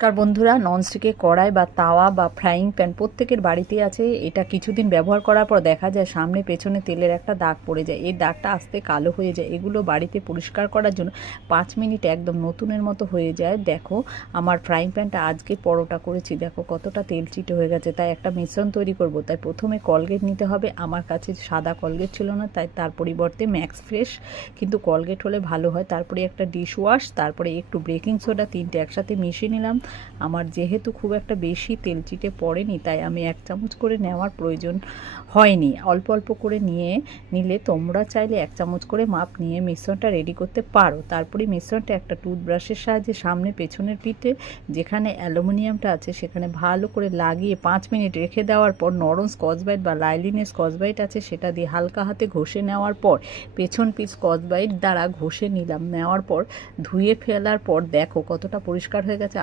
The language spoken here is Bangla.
বন্ধুরা, ননস্টিকের কড়াই বা তাওয়া বা ফ্রাইং প্যান প্রত্যেকের বাড়িতেই আছে। এটা কিছুদিন ব্যবহার করার পর দেখা যায় সামনে পেছনে তেলের একটা দাগ পড়ে যায়, এই দাগটা আস্তে কালো হয়ে যায়। এগুলো বাড়িতে পরিষ্কার করার জন্য 5 মিনিট একদম নতুনের মতো হয়ে যায়। দেখো আমার ফ্রাইং প্যানটা আজকে পরোটা করেছি, দেখো কতটা তেল চিটে হয়ে গেছে। তাই একটা মিশ্রণ তৈরি করব, তাই প্রথমে কলগেট নিতে হবে। আমার কাছে সাদা কলগেট ছিল না, তাই তার পরিবর্তে ম্যাক্স ফ্রেশ কিন্তু কলগেট হলে ভালো হয়। তারপরে একটা ডিশ ওয়াশ, তারপরে একটু বেকিং সোডা, তিনটে একসাথে মিশিয়ে নিলাম। আমার যেহেতু খুব একটা বেশি তেল চিটে পড়েনি, তাই আমি 1 চামচ করে নেওয়ার প্রয়োজন হয়নি। অল্প অল্প করে নিলে তোমরা চাইলে 1 চামচ করে মাপ নিয়ে মিশ্রণটা রেডি করতে পারো। তারপরে মিশ্রণটা একটা টুথব্রাশের সাহায্যে সামনে পেছনের পিঠে যেখানে অ্যালুমিনিয়ামটা আছে সেখানে ভালো করে লাগিয়ে 5 মিনিট রেখে দেওয়ার পর নরম স্কচব্রাইট বা লাইলিনের স্কচব্রাইট আছে সেটা দিয়ে হালকা হাতে ঘষে নেওয়ার পর পেছন পিঠ স্কচব্রাইট দ্বারা ঘষে নেওয়ার পর ধুয়ে ফেলার পর দেখো কতটা পরিষ্কার হয়ে গেছে।